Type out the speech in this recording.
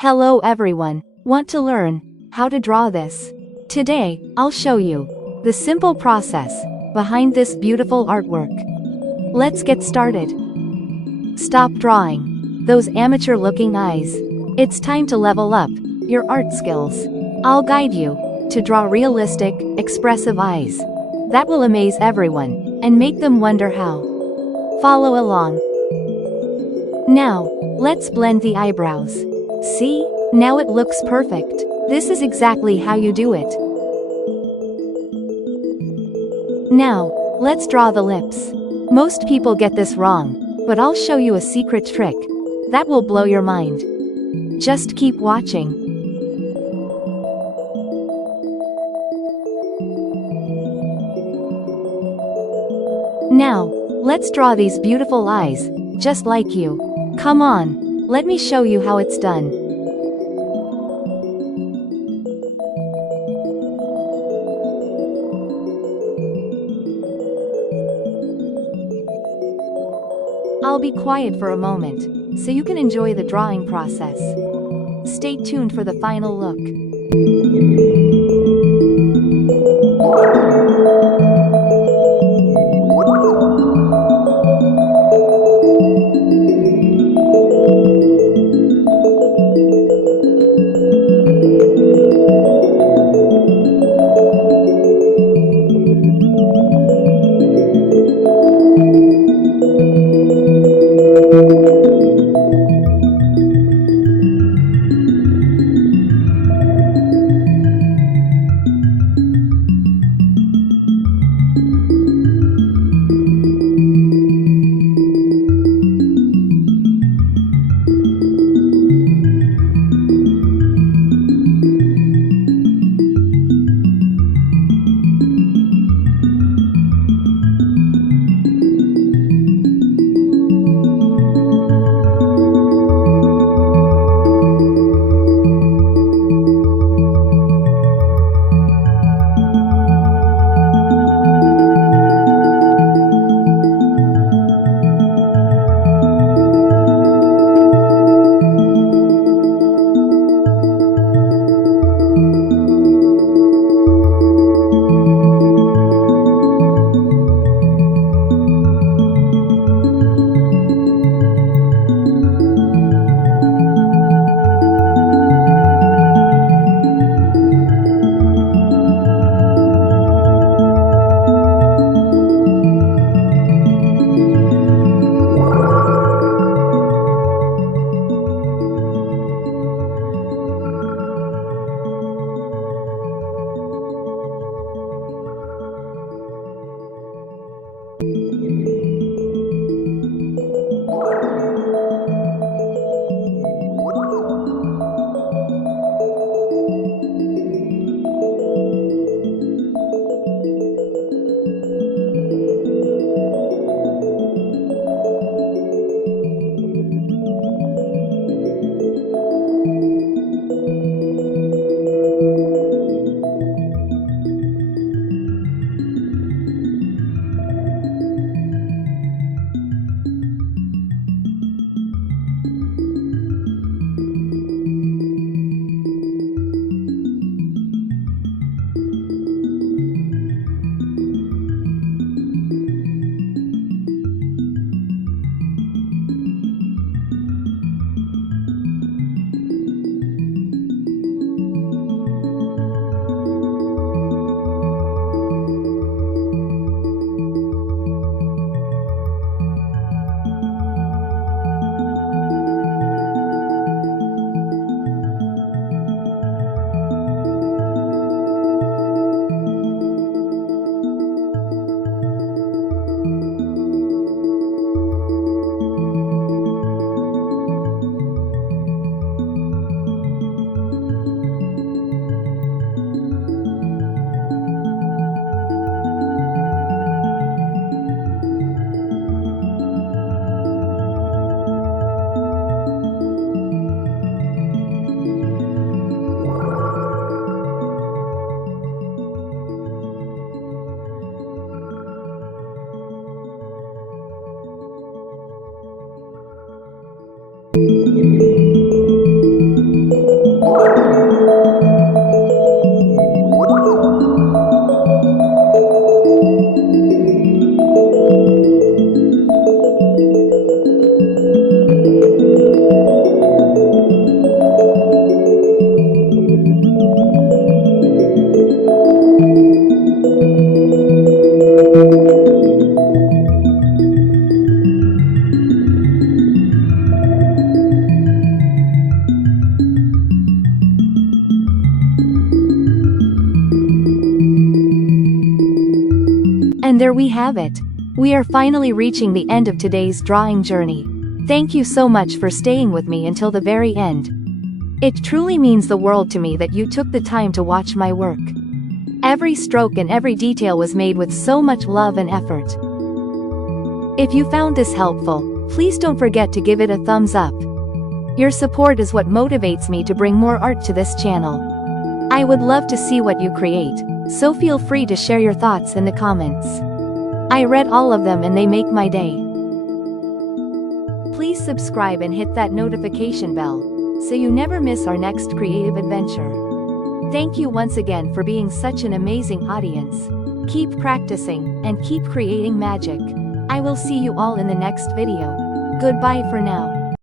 Hello everyone, want to learn how to draw this? Today, I'll show you the simple process behind this beautiful artwork. Let's get started. Stop drawing those amateur-looking eyes. It's time to level up your art skills. I'll guide you to draw realistic, expressive eyes that will amaze everyone and make them wonder how. Follow along. Now, let's blend the eyebrows. See? Now it looks perfect. This is exactly how you do it. Now, let's draw the lips. Most people get this wrong, but I'll show you a secret trick that will blow your mind. Just keep watching. Now, let's draw these beautiful eyes, just like you. Come on, let me show you how it's done. I'll be quiet for a moment, so you can enjoy the drawing process. Stay tuned for the final look. And there we have it. We are finally reaching the end of today's drawing journey. Thank you so much for staying with me until the very end. It truly means the world to me that you took the time to watch my work. Every stroke and every detail was made with so much love and effort. If you found this helpful, please don't forget to give it a thumbs up. Your support is what motivates me to bring more art to this channel. I would love to see what you create, so feel free to share your thoughts in the comments. I read all of them and they make my day. Please subscribe and hit that notification bell, so you never miss our next creative adventure. Thank you once again for being such an amazing audience. Keep practicing, and keep creating magic. I will see you all in the next video. Goodbye for now.